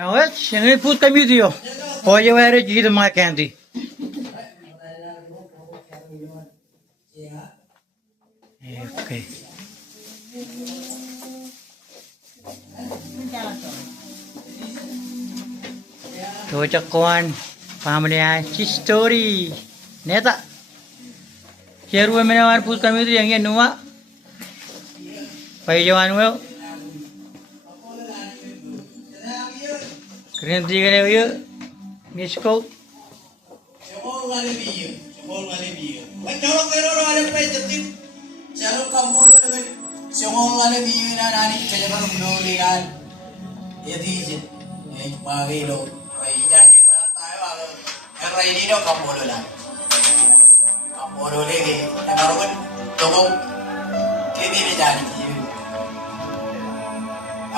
Evet, şimdi put kami diyor. Hoca var cihid ma kendi. Okay. Tuh cekuan, paham dia? Story, neta. Share menawan put kami itu yang nua. Pai jawan wel. Keren tiga ni yo. Misko.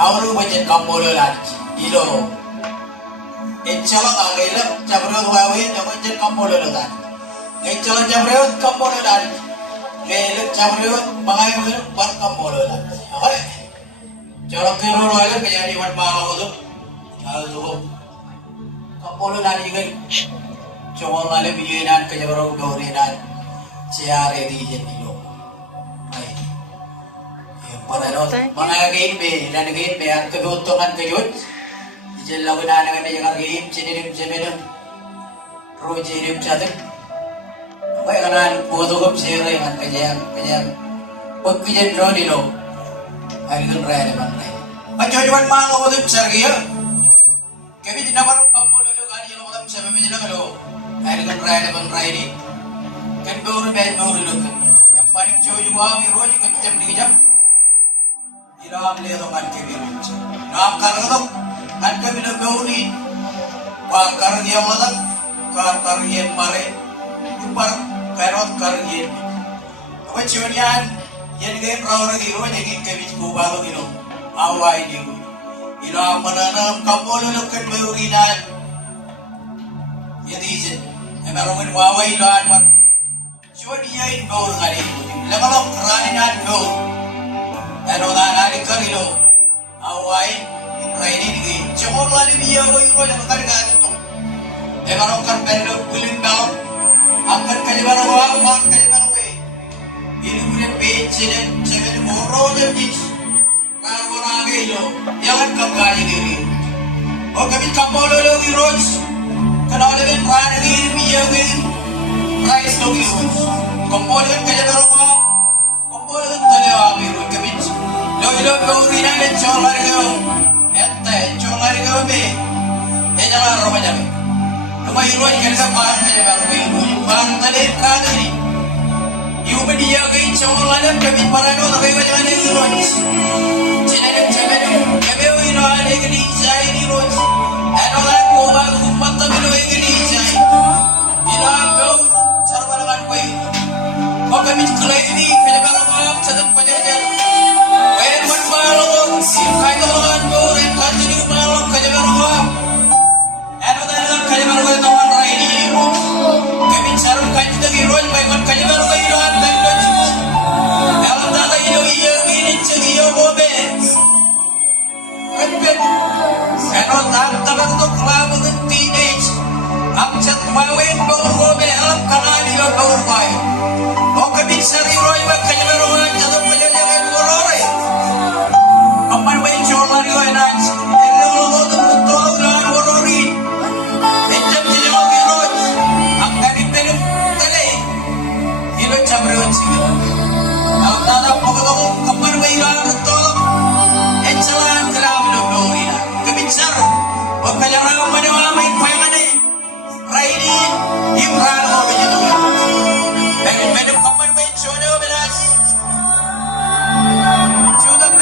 Awal macam kampolo lah, ilo. Encala agak jabro huawei, macam kampolo lah. Encala jabro kampolo lah. Lele jabro bangai huawei bar kampolo lah. Apa? Jalan kiri huawei kerja di mana bawa tu? Kalau tu kampolo lah ni kan. Cuma malam biar nan kerja baru gauri nan. Ciara di jadi lo. Panahon, mga game na game ang kebutuhan kayot. Diyan lang na nga yung game, sinirim siya Rojirim siya. Kaya kanan puto ko siya ang kanyang pagkijan ro nilo. Ay kun raya man raya. Pajojuan mga kabutuhan siya kaya. Kami din naman ang kamulo gani yung kabutuhan siya mamaya na malo. Ay kun raya ni. Kan baru bayar baru lo. Yang paling jojo wang roji kecam dijam. Iram le dong an ke biru. Nam kar dong an ke biru gauni. Wang kar dia madak, kar dia mare. Upar karot kar dia. Apa ciuman yang dia perawat di rumah jadi ke biru baru gitu. Awai dia. Iram mana kampolo lo ket biru inan. Jadi je. Emarongin wawai lo an mat. Ciuman dia ini gaul kali. Lekalok kerani nan gaul. Ano nga nani karilo awai raini ni cuma lagi dia woi ko yang karga itu emarong kan perlu kulim daun angkat kalibar wa angkat kalibar we ini punya pecinen seven moro lebih karena gelo yang kan kaya diri oh kami kampolo lo virus kalau ada yang rana gini dia we price lo virus kampolo kalibar wa kampolo talewa virus kami Lo gauri na chongar go etta chongar go be e jala ro baja ama iro kelsa par ke ba ro ban tale kadri yu be dia gai chongar na ke bi parano na gai baja ne iro chinere chenere ebe iro ane ke ni jai ni ro ano na ko ba ku patta bi lo ke ni jai ira go sarbar ban koi o ke mi klai ni ke ba ro ba chadak paja Simpai tolongan borin continue malok kajabar gua. Ano talaga kajabar gua teman rai ini. Kami sarung kaji lagi roy baikon kajabar gua itu an dan lojimu. Kalau tak iyo ini cegi iyo bobe. Kan ano tak tabak tu kelabu tu teenage. Amcat mawin baur bobe alam kanan iyo baur baik. Oh kami sari roy baik kajabar gua jatuh penjajaran roy. Kapan main jolan yo enak, elok lo tu tolong lan warori, ejam jelo virus, angkat di pelum tele, hilo cabrut sih, kalau tak ada pokok kapan main lan tolong, ejalan keram lo glorina, kebicar, bukannya orang mana main payangan ni, raini, imran lo begitu, pelum kapan main jodoh beras.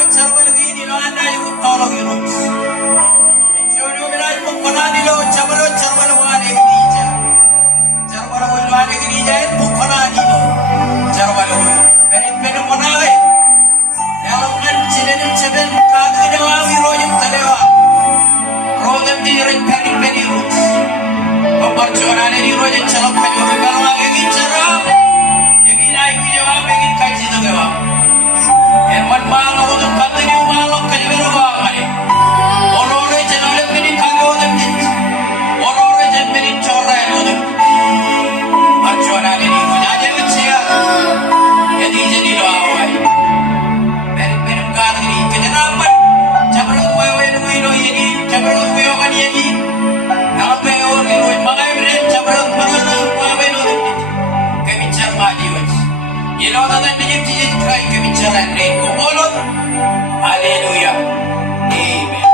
Charwal gini lo anda yang tolong irus. Jodoh berai pokoknya di lo charwal wale gini je. Charwal wale gini je pokoknya di lo. Charwal wale. Peri mana le? Dalam kan cinen ceben kagak ada wawi rojem talewa. Rojem di peri irus. Pemperjuangan di rojem calon kajur kalau lagi cara. Yang ini naik jawab yang kaji tu jawab. Herman malu untuk kata dia malu kerja berubah. Orang orang jangan lebih ni kagak Ginoon niya Jesus Christ kami rin kumulot. Hallelujah. Amen.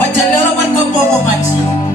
Wajan naman ko po kumansi.